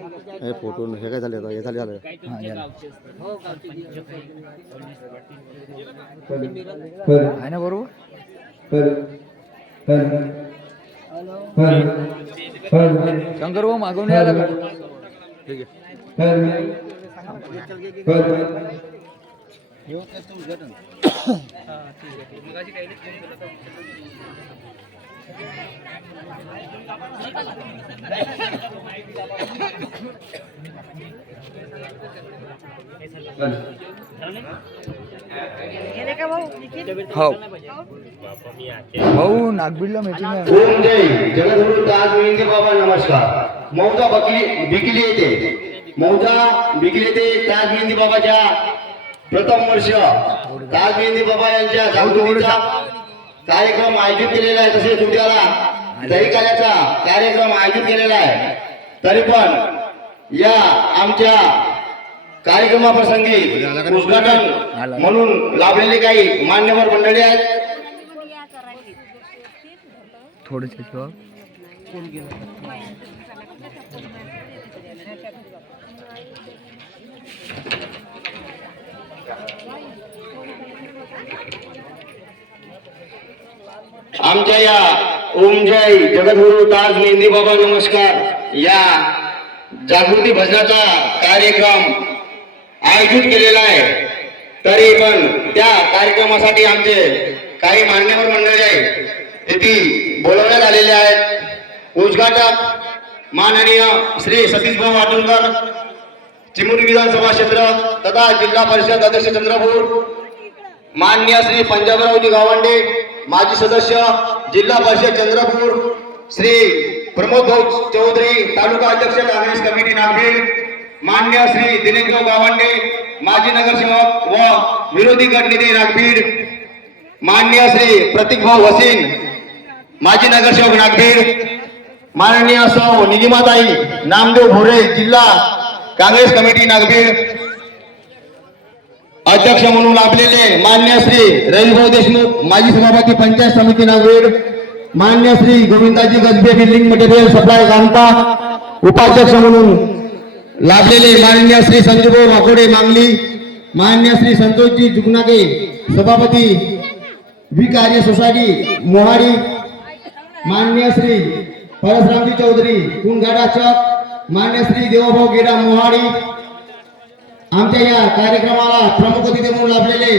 हे फोटो हे काय झाले आता हे झाले झालं आहे ना बरोबर. शंकर भाऊ मागवून यायला का? ठीक हो भाऊ नागबीडला मीटिंग आहे. ओम जय जगद्गुरु ताज मेहंदी बाबा नमस्कार. मौजा बिकली येते ताज मेहंदी बाबाच्या प्रथम वर्ष ताज मेहंदी बाबा यांच्या जागृतीचा कार्यक्रम आयोजित केलेला आहे. तसेच उद्याला दही काल्याचा कार्यक्रम आयोजित केलेला आहे. तरी पण या आमच्या कार्यक्रमाप्रसंगी उद्घाटन म्हणून लाभलेले काही मान्यवर मंडळी आहेत. थोडेसे आमच्या या ओम जय जगद्गुरु ताज मेहंदी बाबा नमस्कार या जागृती भजनाचा कार्यक्रम आयोजित केलेला आहे. तरी पण त्या कार्यक्रमासाठी आमचे काही मान्यवर मंडळी आहेत येथे बोलवण्यात आलेले आहेत. उद्घाटक माननीय श्री सतीश भाऊ वाटुंकर, चिमुरडी विधानसभा क्षेत्र तथा जिल्हा परिषद अध्यक्ष चंद्रपूर, माननीय श्री पंजाबरावजी गावंडे, माजी सदस्य जिल्हा परिषद चंद्रपूर, श्री प्रमोद भाऊ चौधरी, तालुका अध्यक्ष काँग्रेस कमिटी नागभीड, मान्य श्री दिनेशभाऊ गावंडे, माजी नगरसेवक व विरोधी गट नेते नागभीड, मान्य श्री प्रतीक भाऊ वसीन, माजी नगरसेवक नागभीड, माननीय सौ निलिमाताई नामदेव भोरे, जिल्हा काँग्रेस कमिटी नागभीड, अध्यक्ष म्हणून लाभलेले मान्य श्री रविभाऊ देशमुख, माजी सभापती पंचायत समिती नागभीड, मान्य श्री गोविंदाजी गजबे, बिल्डिंग मटेरियल सप्लाय गांता, उपाध्यक्ष म्हणून लाभलेले माननीय श्री संजूभाऊ वाकोडे मांगली, मान्य श्री संतोषजी जुगनागे, सभापती विकार्य सोसायटी मोहाडी, मान्य श्री परसरामजी चौधरी कुंगाडा चक, मान्य श्री देवभाऊ गेडा मोहाडी. आमच्या या कार्यक्रमाला प्रमुख अतिथी म्हणून लाभलेले